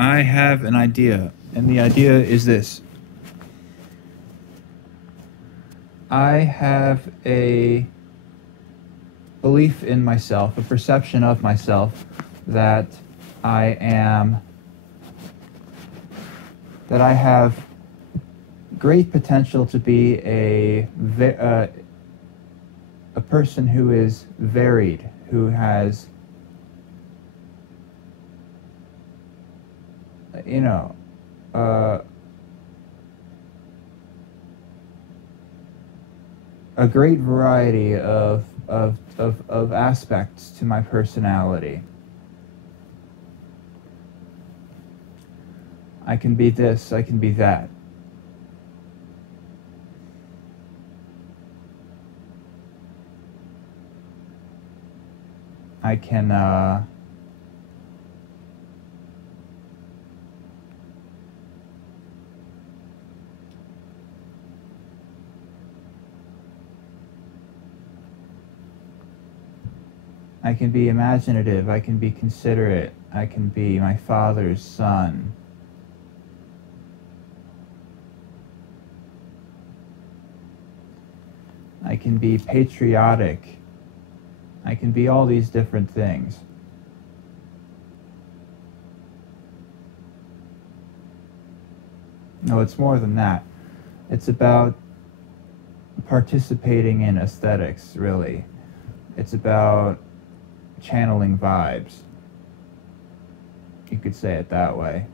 I have an idea, and the idea is this. I have a belief in myself, a perception of myself that I have great potential to be a person who is varied, who has, you know, a great variety of aspects to my personality. I can be this, I can be that. I can I can be imaginative, I can be considerate, I can be my father's son. I can be patriotic. I can be all these different things. No, it's more than that. It's about participating in aesthetics, really. It's about channeling vibes. You could say it that way.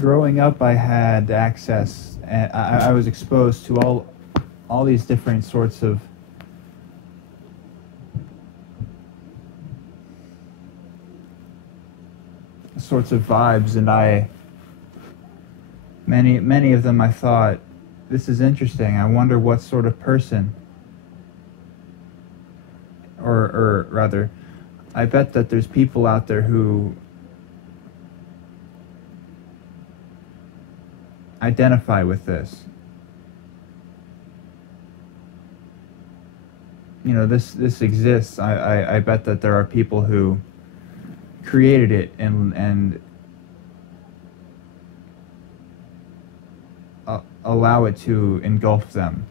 Growing up, I had access, and I was exposed to all these different sorts of vibes, and many of them I thought, this is interesting. I wonder what sort of person, or rather, I bet that there's people out there who identify with this. You know, this exists. I bet that there are people who created it and allow it to engulf them.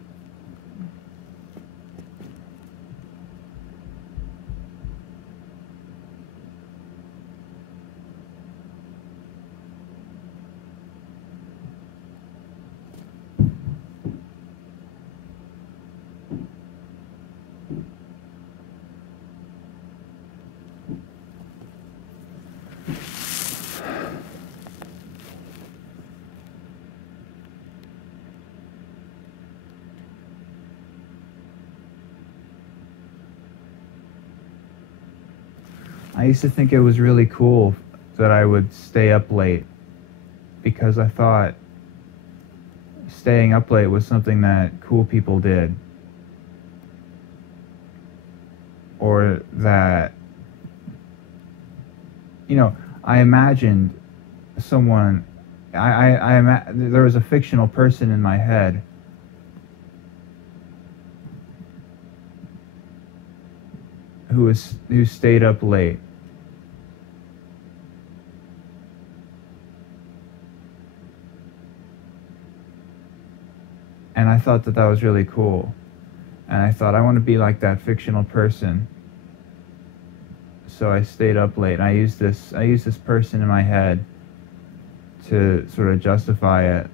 I used to think it was really cool that I would stay up late because I thought staying up late was something that cool people did. Or that, I imagined someone, there was a fictional person in my head who stayed up late. And I thought that was really cool. And I thought, I want to be like that fictional person. So I stayed up late. And I used this person in my head to sort of justify it.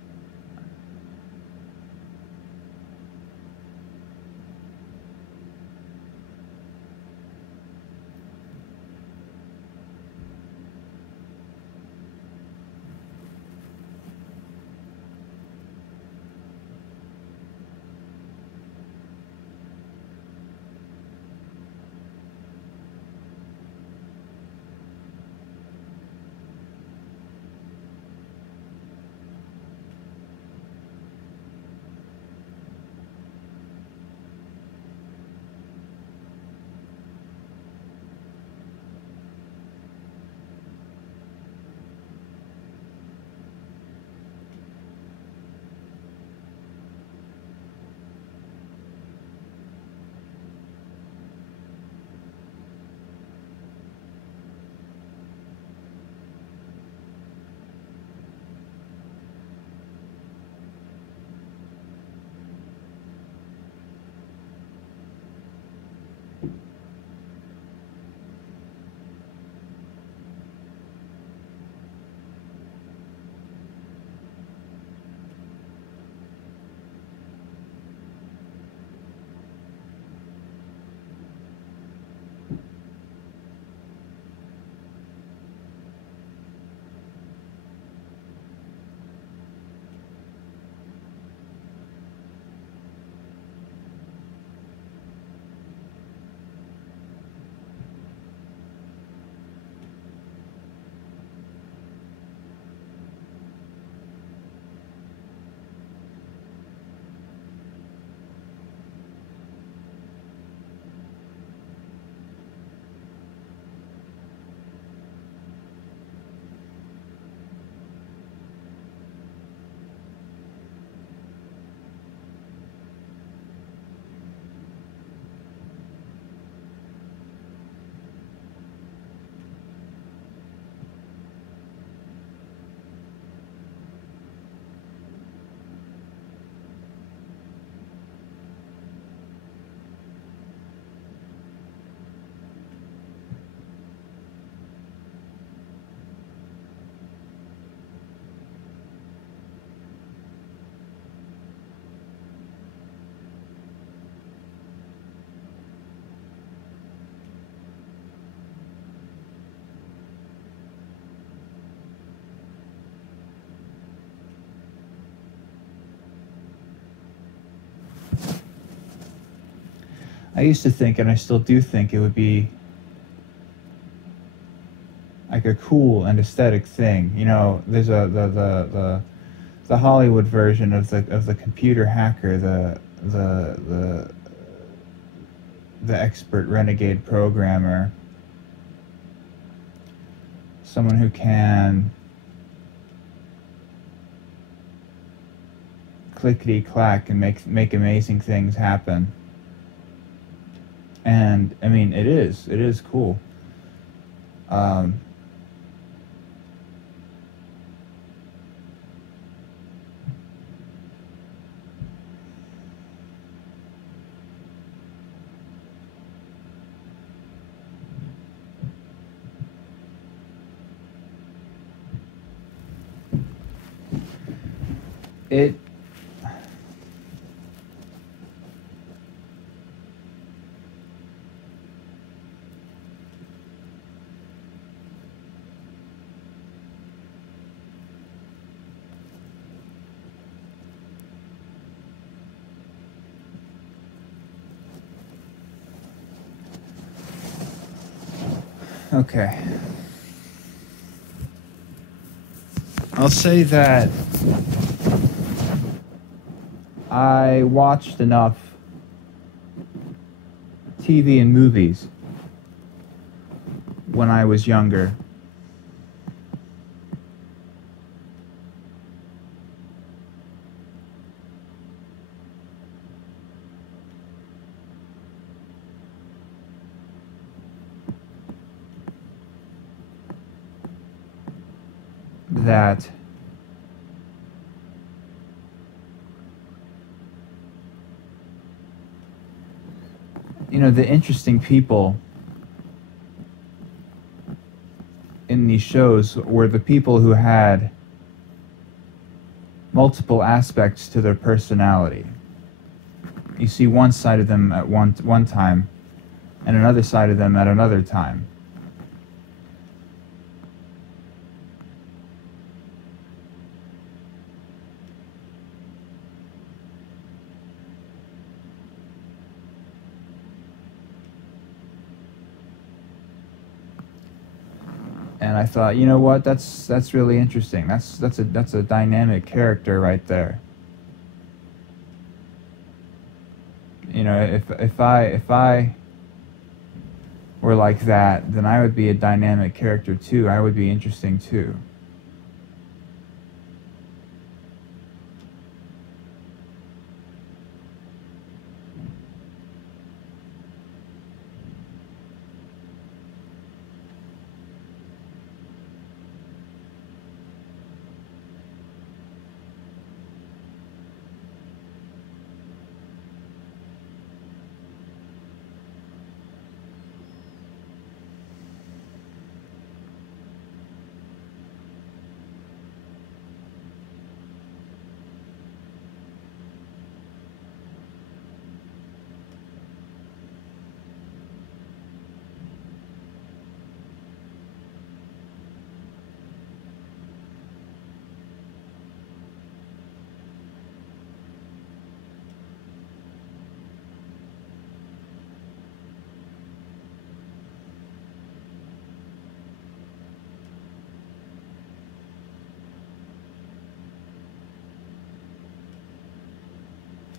I used to think, and I still do think, it would be like a cool and aesthetic thing. There's the Hollywood version of the computer hacker, the expert renegade programmer, someone who can clickety clack and make amazing things happen. And I mean, it is cool. Okay. I'll say that I watched enough TV and movies when I was younger that the interesting people in these shows were the people who had multiple aspects to their personality. You see one side of them at one time and another side of them at another time. And I thought, you know what? That's really interesting. That's a dynamic character right there. If I were like that, then I would be a dynamic character too. I would be interesting too.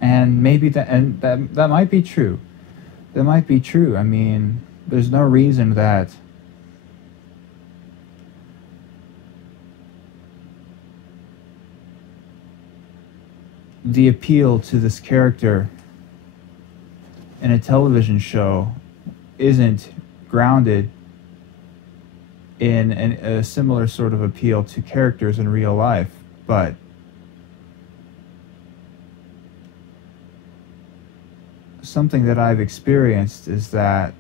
And maybe that might be true. That might be true. I mean, there's no reason that the appeal to this character in a television show isn't grounded in a similar sort of appeal to characters in real life. But something that I've experienced is that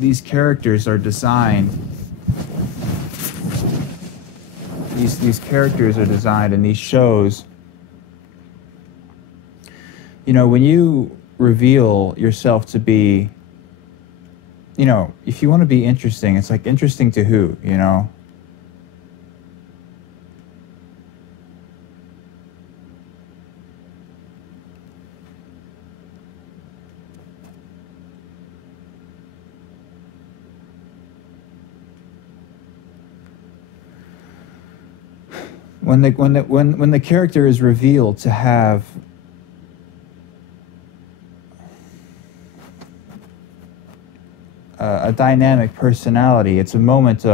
these characters are designed, these characters are designed in these shows. When you reveal yourself to be, if you want to be interesting, it's like interesting to who, When the character is revealed to have a dynamic personality, it's a moment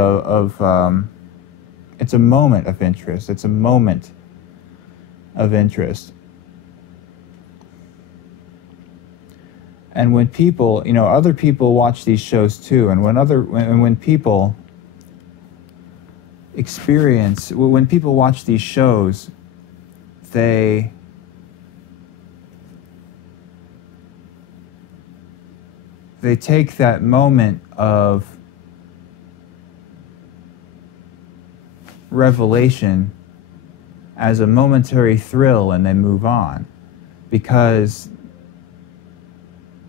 it's a moment of interest. It's a moment of interest. And when people, other people watch these shows too, and when people when people watch these shows, they take that moment of revelation as a momentary thrill and then move on, because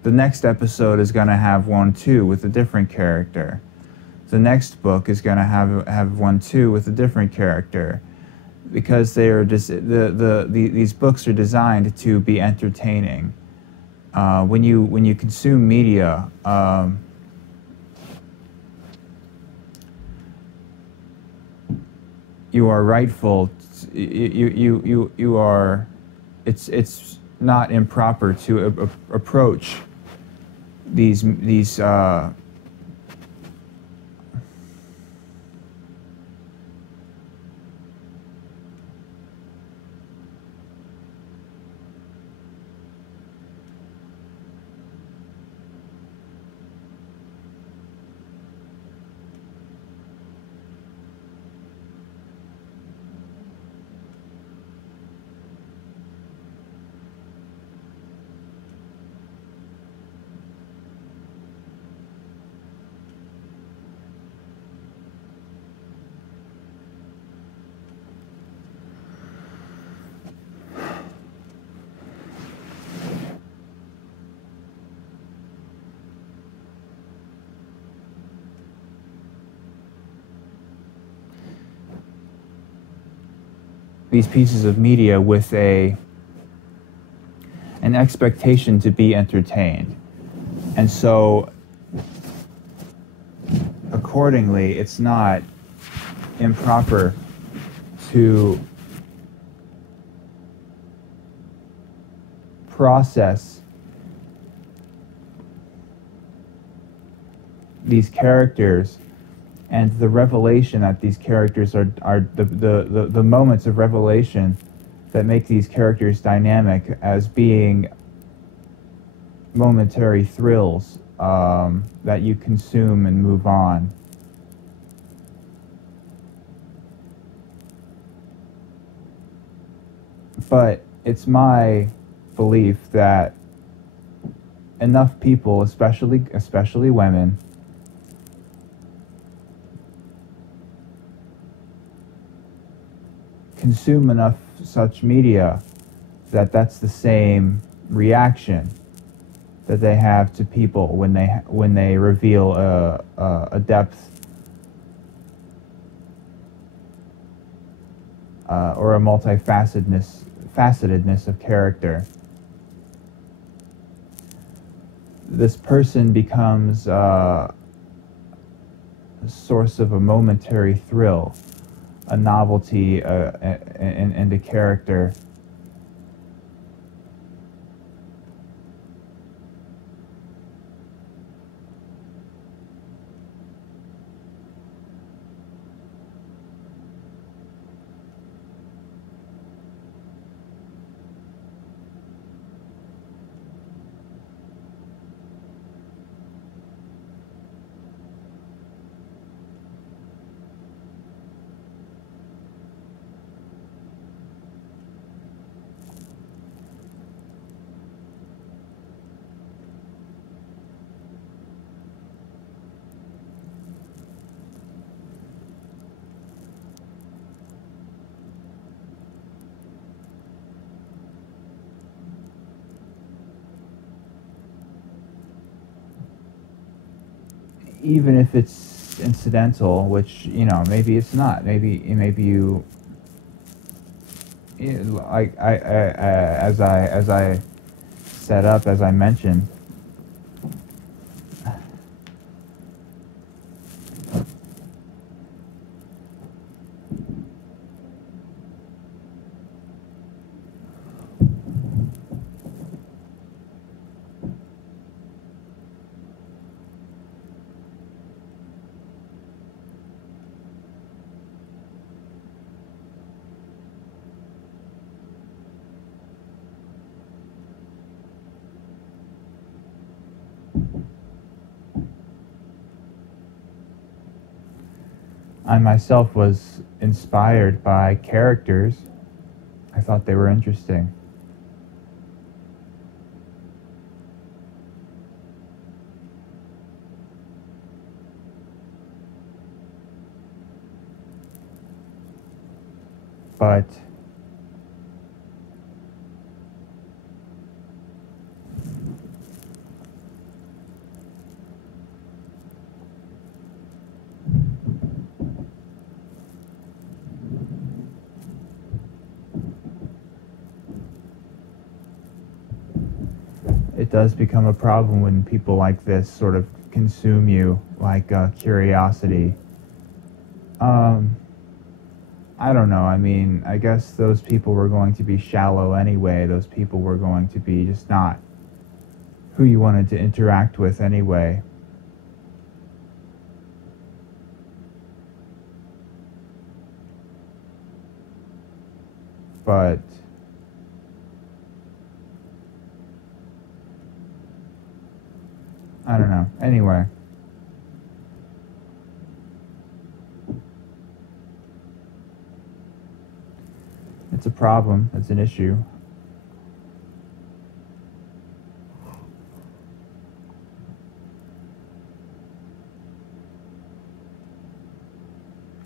the next episode is going to have one too with a different character. The next book is going to have one too with a different character. because these books are designed to be entertaining. When you consume media, you are rightful. You are. It's not improper to approach these pieces of media with an expectation to be entertained. And so accordingly, it's not improper to process these characters and the revelation that these characters are the moments of revelation that make these characters dynamic as being momentary thrills that you consume and move on. But it's my belief that enough people, especially women, consume enough such media that that's the same reaction that they have to people when they reveal a depth or a multifacetedness of character. This person becomes a source of a momentary thrill, a novelty, and a character. Even if it's incidental, which, you know, maybe it's not. Maybe you, like as I set up, as I mentioned, I myself was inspired by characters. I thought they were interesting. But does become a problem when people like this sort of consume you like curiosity. I don't know. I mean, I guess those people were going to be shallow anyway. Those people were going to be just not who you wanted to interact with anyway. But I don't know. Anyway. It's a problem. It's an issue.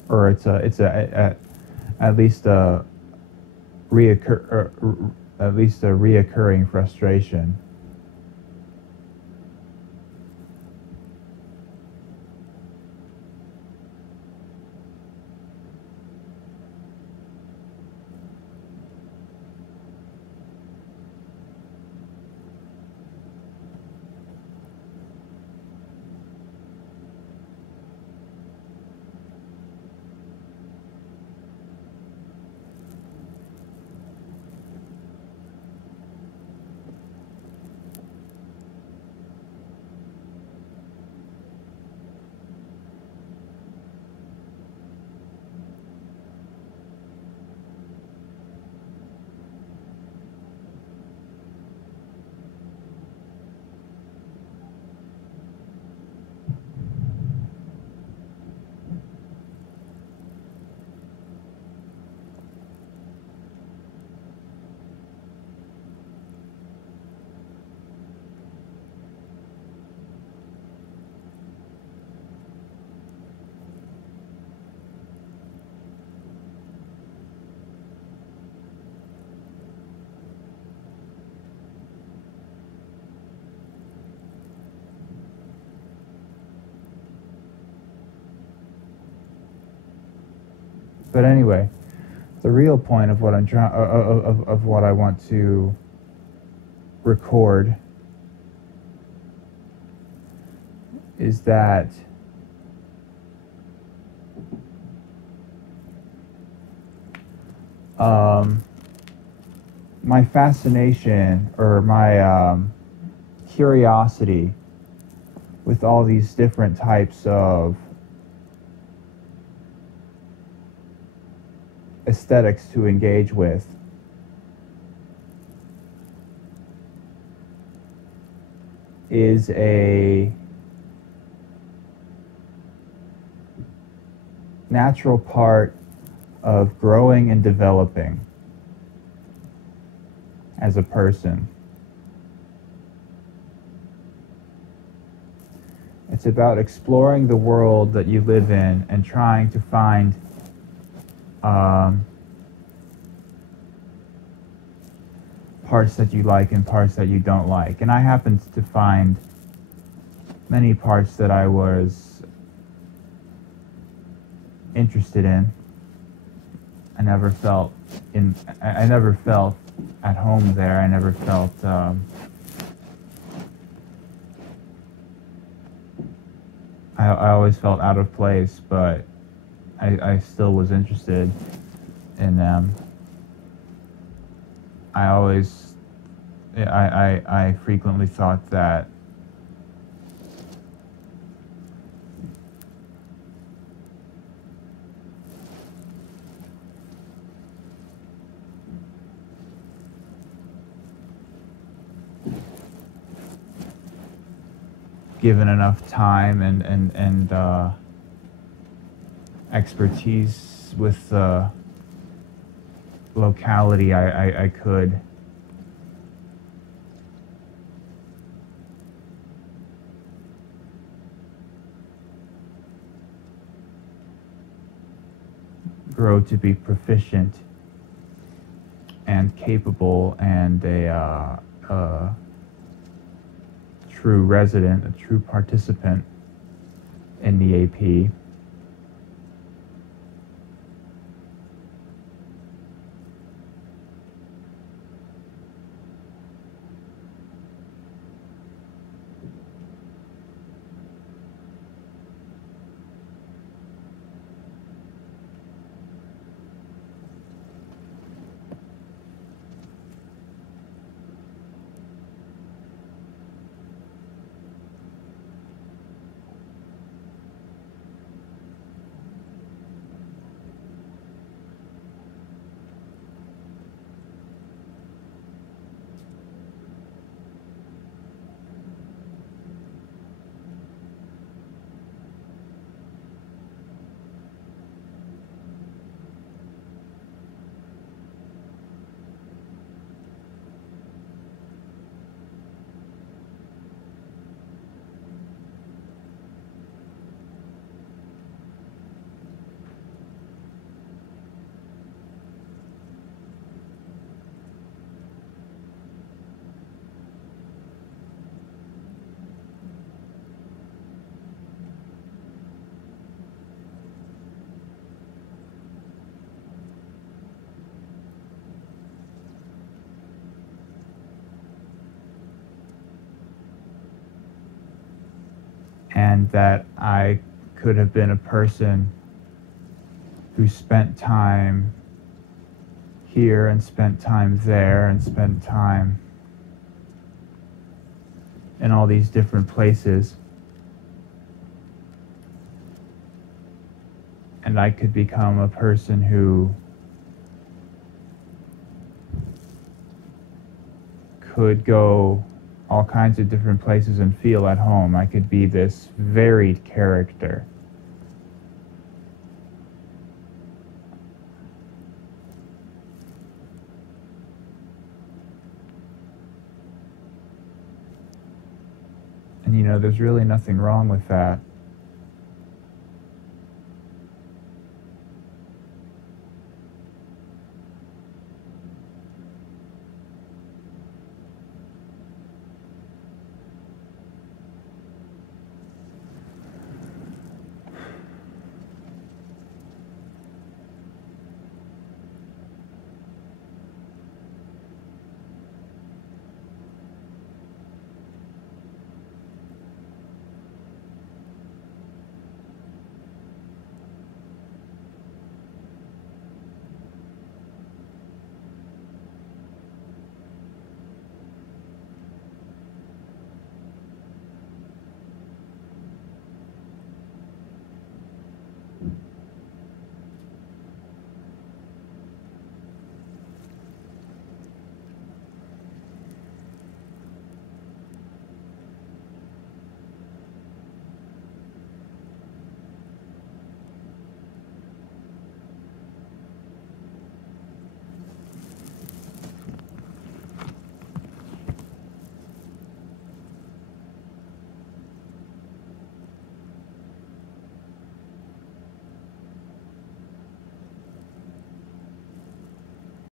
Or at least a reoccurring frustration. But anyway, the real point of what I'm trying of what I want to record is that my fascination or my curiosity with all these different types of aesthetics to engage with is a natural part of growing and developing as a person. It's about exploring the world that you live in and trying to find parts that you like and parts that you don't like. And I happened to find many parts that I was interested in. I never felt at home there. I never felt I always felt out of place, but I still was interested in them. I frequently thought that given enough time and expertise with the locality, I could grow to be proficient and capable and a true resident, a true participant in the AP. and that I could have been a person who spent time here and spent time there and spent time in all these different places. And I could become a person who could go all kinds of different places and feel at home. I could be this varied character. And you know, there's really nothing wrong with that.